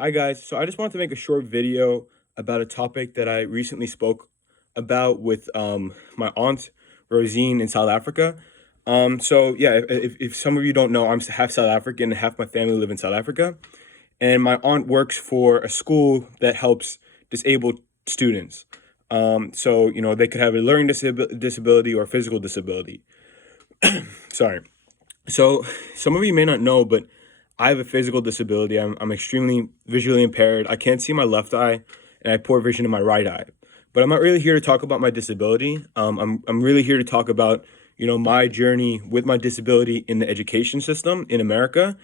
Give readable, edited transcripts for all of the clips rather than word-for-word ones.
Hi guys, so I just wanted to make a short video about a topic that I recently spoke about with my aunt Rosine in South Africa. So yeah, if some of you don't know, I'm half South African and half my family live in South Africa, and my aunt works for a school that helps disabled students. So they could have a learning disability or physical disability. Sorry. So some of you may not know, but I have a physical disability. I'm extremely visually impaired. I can't see my left eye, and I have poor vision in my right eye. But I'm not really here to talk about my disability. I'm really here to talk about my journey with my disability in the education system in America.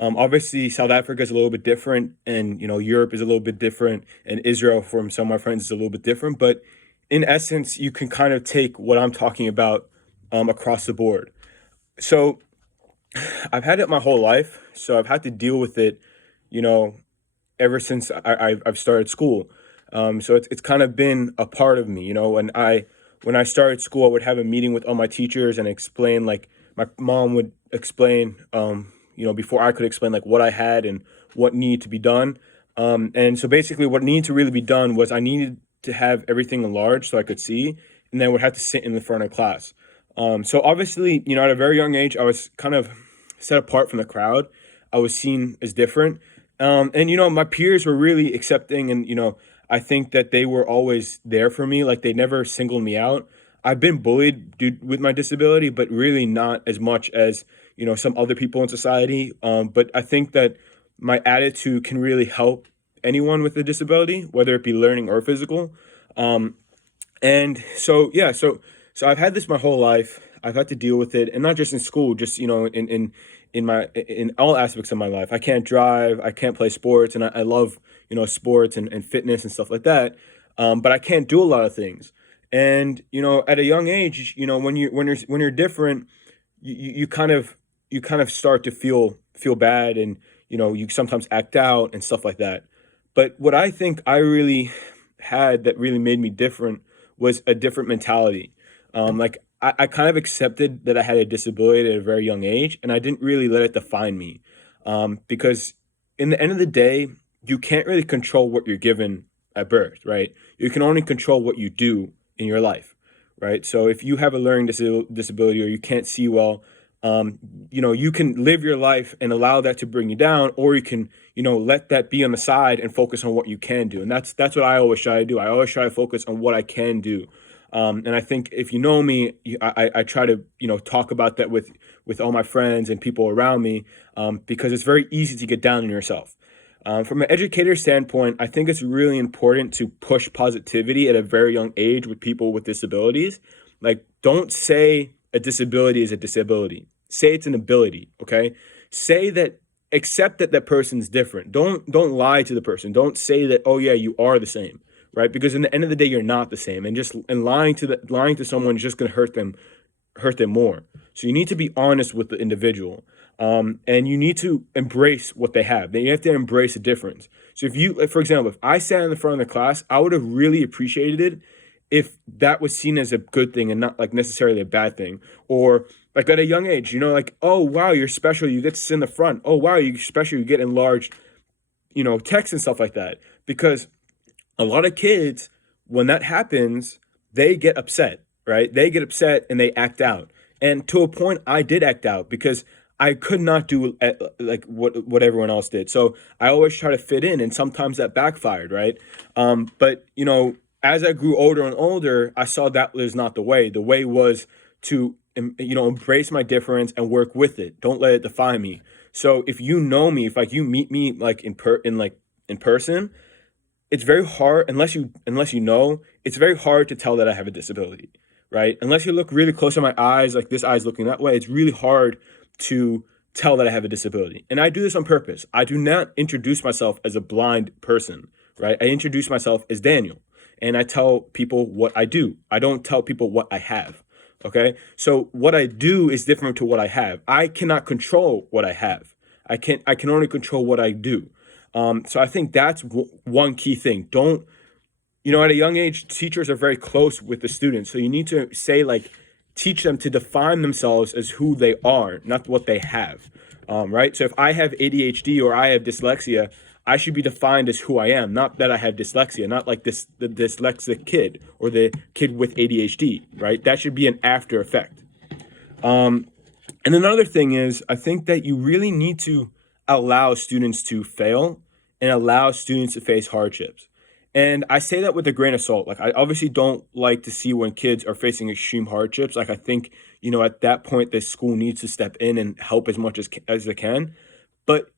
Obviously, South Africa is a little bit different, and Europe is a little bit different, and Israel, from some of my friends, is a little bit different. But in essence, you can kind of take what I'm talking about across the board. So I've had it my whole life, so I've had to deal with it, you know, ever since I've started school. So it's kind of been a part of me. When I started school, I would have a meeting with all my teachers and explain, like, my mom would explain, before I could explain, like, what I had and what needed to be done. And so basically, what needed to really be done was I needed to have everything enlarged so I could see, and then would have to sit in the front of class. So obviously, at a very young age, I was kind of set apart from the crowd. I was seen as different. And my peers were really accepting, and I think that they were always there for me. Like, they never singled me out. I've been bullied with my disability, but really not as much as some other people in society. But I think that my attitude can really help anyone with a disability, whether it be learning or physical. Um, and so yeah, so I've had this my whole life. I've had to deal with it, and not just in school, just in all aspects of my life. I can't drive, I can't play sports, and I love sports and fitness and stuff like that. But I can't do a lot of things. And at a young age, when you're different, you kind of start to feel bad, and you sometimes act out and stuff like that. But what I think I really had that really made me different was a different mentality. Like, I kind of accepted that I had a disability at a very young age, and I didn't really let it define me. Because in the end of the day, you can't really control what you're given at birth, right? You can only control what you do in your life, right? So if you have a learning disability, or you can't see well, um, you can live your life and allow that to bring you down, or you can, let that be on the side and focus on what you can do. And that's what I always try to do. I always try to focus on what I can do. And I think if you know me, I try to talk about that with all my friends and people around me, because it's very easy to get down on yourself. From an educator standpoint, I think it's really important to push positivity at a very young age with people with disabilities. Like, don't say a disability is a disability. Say it's an ability, okay? Say that, accept that that person's different. Don't lie to the person. Don't say that, oh yeah, you are the same, right? Because in the end of the day, you're not the same. And lying to someone is just going to hurt them more. So you need to be honest with the individual. And you need to embrace what they have. Then you have to embrace the difference. So if you, like, for example, if I sat in the front of the class, I would have really appreciated it if that was seen as a good thing and not like necessarily a bad thing. Or like at a young age, like, oh wow, you're special, you get to sit in the front. Oh wow, you're special, you get enlarged, text and stuff like that. Because a lot of kids, when that happens, they get upset, right? They get upset and they act out. And to a point, I did act out because I could not do like what everyone else did. So I always try to fit in, and sometimes that backfired, right? But as I grew older and older, I saw that was not the way. The way was to embrace my difference and work with it. Don't let it define me. So if you know me, if like you meet me like in person, it's very hard, unless you know, it's very hard to tell that I have a disability, right? Unless you look really close at my eyes, like this eye's looking that way, it's really hard to tell that I have a disability. And I do this on purpose. I do not introduce myself as a blind person, right? I introduce myself as Daniel, and I tell people what I do. I don't tell people what I have. Okay? So what I do is different to what I have. I cannot control what I have. I can only control what I do. So I think that's one key thing. Don't, at a young age, teachers are very close with the students. So you need to say, like, teach them to define themselves as who they are, not what they have. Right? So if I have ADHD or I have dyslexia, I should be defined as who I am, not that I have dyslexia, not like the dyslexic kid or the kid with ADHD, right? That should be an after effect. And another thing is, I think that you really need to allow students to fail and allow students to face hardships. And I say that with a grain of salt. Like, I obviously don't like to see when kids are facing extreme hardships. Like, I think, at that point, the school needs to step in and help as much as they can. But,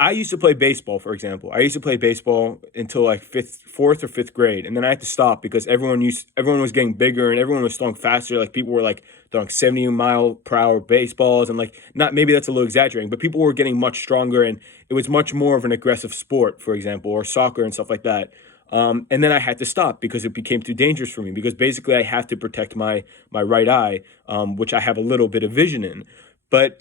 I used to play baseball, for example. I used to play baseball until like fourth or fifth grade, and then I had to stop because everyone was getting bigger and everyone was throwing faster. Like people were like throwing 70-mile-per-hour baseballs, and like not maybe that's a little exaggerating, but people were getting much stronger, and it was much more of an aggressive sport, for example, or soccer and stuff like that. And then I had to stop because it became too dangerous for me. Because basically, I have to protect my right eye, which I have a little bit of vision in, but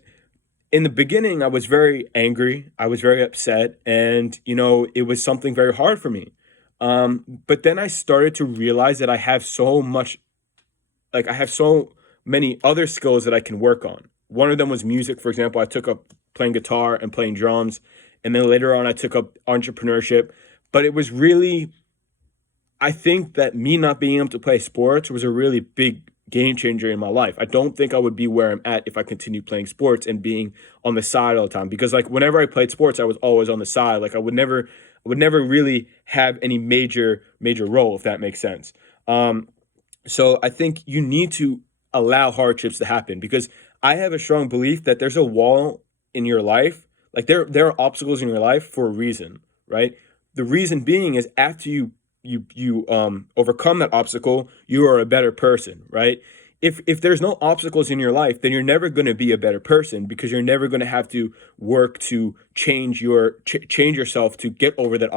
in the beginning, I was very angry. I was very upset. And, it was something very hard for me. But then I started to realize that I have so many other skills that I can work on. One of them was music, for example. I took up playing guitar and playing drums. And then later on, I took up entrepreneurship. But it was really, I think that me not being able to play sports was a really big game changer in my life. I don't think I would be where I'm at if I continued playing sports and being on the side all the time. Because like whenever I played sports, I was always on the side. Like I would never really have any major role, if that makes sense. So I think you need to allow hardships to happen because I have a strong belief that there's a wall in your life. Like there are obstacles in your life for a reason, right? The reason being is after you overcome that obstacle, you are a better person, right? If there's no obstacles in your life, then you're never going to be a better person because you're never going to have to work to change yourself to get over that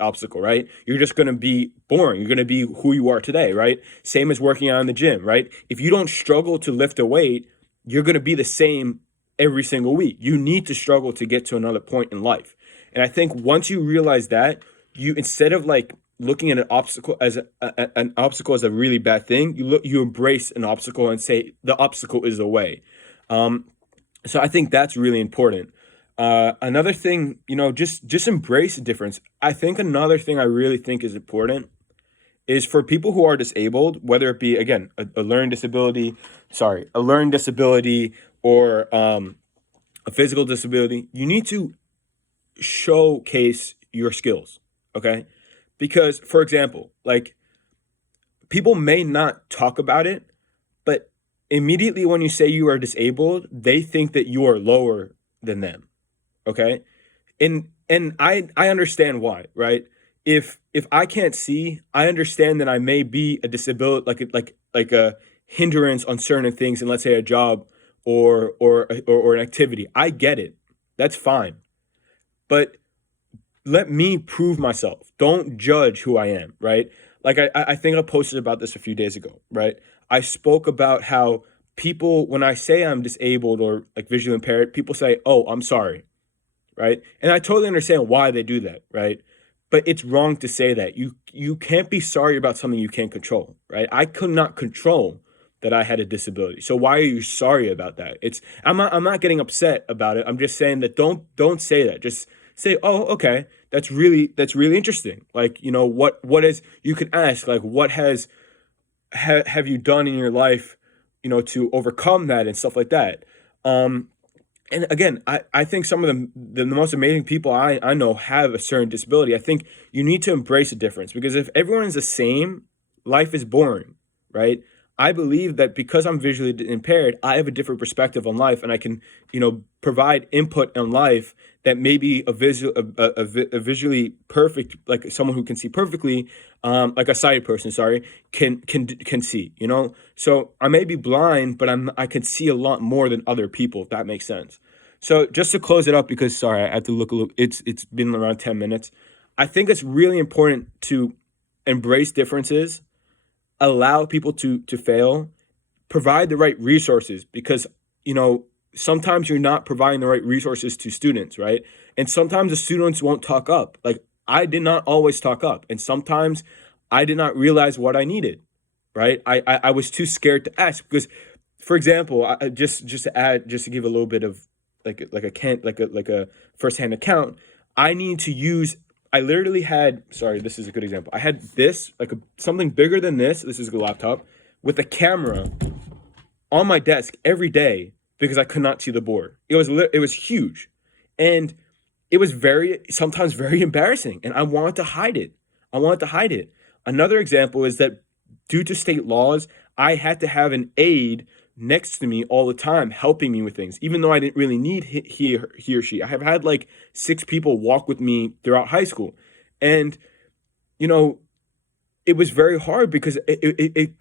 obstacle, right? You're just going to be boring. You're going to be who you are today, right? Same as working out in the gym, right? If you don't struggle to lift a weight, you're going to be the same every single week. You need to struggle to get to another point in life. And I think once you realize that, you instead of like looking at an obstacle as a really bad thing, you embrace an obstacle and say the obstacle is the way. Um, so I think that's really important. Another thing, just embrace the difference. I think another thing I really think is important is for people who are disabled, whether it be again a learning disability or a physical disability, you need to showcase your skills. Okay, because for example, like people may not talk about it, but immediately when you say you are disabled, they think that you are lower than them. Okay, and I understand why, right? If I can't see, I understand that I may be a disability, like a hindrance on certain things, and let's say a job or an activity. I get it. That's fine. But let me prove myself. Don't judge who I am, right? Like I think I posted about this a few days ago, right? I spoke about how people, when I say I'm disabled or like visually impaired, people say, "Oh, I'm sorry," right? And I totally understand why they do that, right? But it's wrong to say that. You can't be sorry about something you can't control, right? I could not control that I had a disability. So why are you sorry about that? I'm not getting upset about it. I'm just saying that don't say that. Just say, "Oh, okay. That's really interesting." Like, what is you could ask like what have you done in your life, to overcome that and stuff like that. Um and again, I think some of the most amazing people I know have a certain disability. I think you need to embrace the difference because if everyone is the same, life is boring, right? I believe that because I'm visually impaired, I have a different perspective on life, and I can, provide input on life that maybe a visually perfect, like someone who can see perfectly, like a sighted person, sorry, can see. So I may be blind, but I can see a lot more than other people, if that makes sense. So just to close it up, because sorry, I have to look a little. It's been around 10 minutes. I think it's really important to embrace differences, allow people to fail, provide the right resources because sometimes you're not providing the right resources to students, right? And sometimes the students won't talk up. Like I did not always talk up, and sometimes I did not realize what I needed, right? I was too scared to ask because, for example, just to give a little bit of like a firsthand account, I need to use. I literally had, sorry, this is a good example. I had this like something bigger than this. This is a laptop with a camera on my desk every day because I could not see the board. It was huge, and it was sometimes very embarrassing, and I wanted to hide it. I wanted to hide it. Another example is that due to state laws, I had to have an aide next to me all the time, helping me with things, even though I didn't really need he or she. I have had like 6 people walk with me throughout high school, and you know, it was very hard because it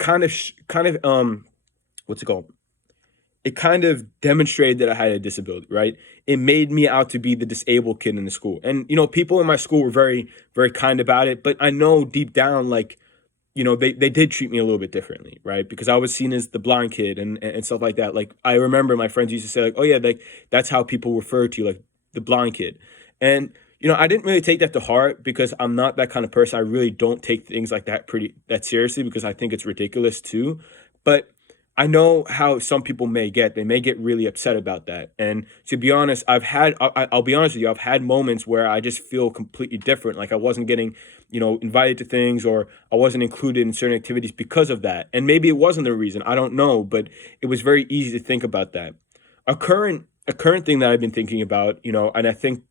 what's it called? It kind of demonstrated that I had a disability, right? It made me out to be the disabled kid in the school. And, people in my school were very, very kind about it. But I know deep down, like, they did treat me a little bit differently, right? Because I was seen as the blind kid and stuff like that. Like, I remember my friends used to say, like, oh, yeah, like, that's how people refer to you, like, the blind kid. And, I didn't really take that to heart because I'm not that kind of person. I really don't take things like that seriously because I think it's ridiculous too. But I know how some people they may get really upset about that. And to be honest, I'll be honest with you, I've had moments where I just feel completely different. Like I wasn't getting, invited to things, or I wasn't included in certain activities because of that. And maybe it wasn't the reason, I don't know, but it was very easy to think about that. A current thing that I've been thinking about, and I think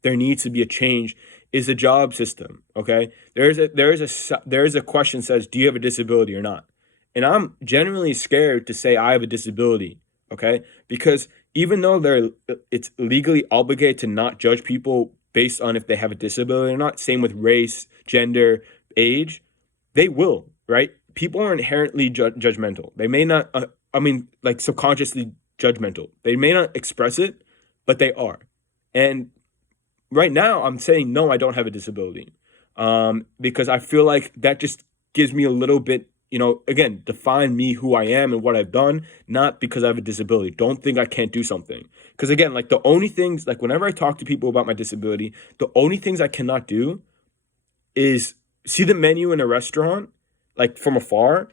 there needs to be a change, is the job system. Okay. There is a question that says, do you have a disability or not? And I'm genuinely scared to say I have a disability, okay? Because even though it's legally obligated to not judge people based on if they have a disability or not, same with race, gender, age, they will, right? People are inherently judgmental. They may not, like subconsciously judgmental. They may not express it, but they are. And right now, I'm saying, no, I don't have a disability, because I feel like that just gives me a little bit, again, define me, who I am and what I've done, not because I have a disability. Don't think I can't do something. Because again, like the only things, like whenever I talk to people about my disability, the only things I cannot do is see the menu in a restaurant, like from afar,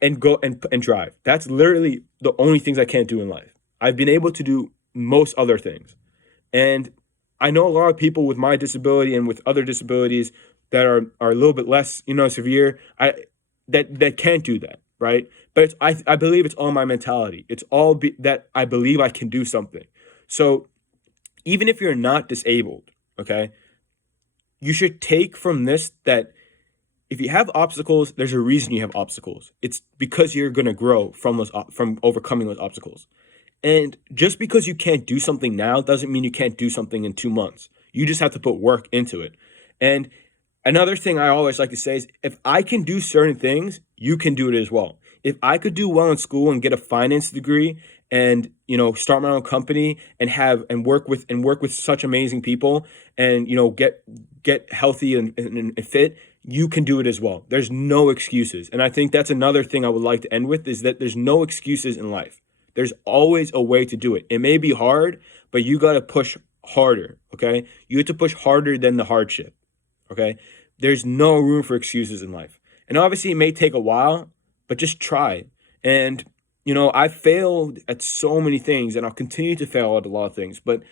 and go and drive. That's literally the only things I can't do in life. I've been able to do most other things. And I know a lot of people with my disability and with other disabilities that are a little bit less, severe. That can't do that, right? But I believe it's all my mentality. It's all that I believe I can do something. So even if you're not disabled, okay, you should take from this that if you have obstacles, there's a reason you have obstacles. It's because you're gonna grow from overcoming those obstacles. And just because you can't do something now doesn't mean you can't do something in 2 months. You just have to put work into it. And another thing I always like to say is if I can do certain things, you can do it as well. If I could do well in school and get a finance degree and, start my own company and work with such amazing people and, get healthy and fit, you can do it as well. There's no excuses. And I think that's another thing I would like to end with, is that there's no excuses in life. There's always a way to do it. It may be hard, but you got to push harder, okay? You have to push harder than the hardship, okay? There's no room for excuses in life. And obviously it may take a while, but just try. And, I failed at so many things and I'll continue to fail at a lot of things, but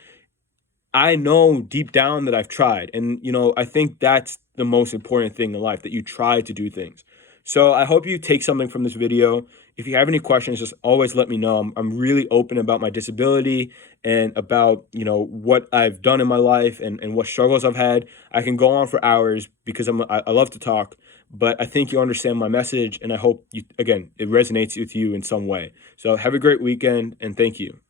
I know deep down that I've tried. And, I think that's the most important thing in life, that you try to do things. So I hope you take something from this video. If you have any questions, just always let me know. I'm really open about my disability and about, what I've done in my life and what struggles I've had. I can go on for hours because I love to talk, but I think you understand my message, and I hope it resonates with you in some way. So have a great weekend, and thank you.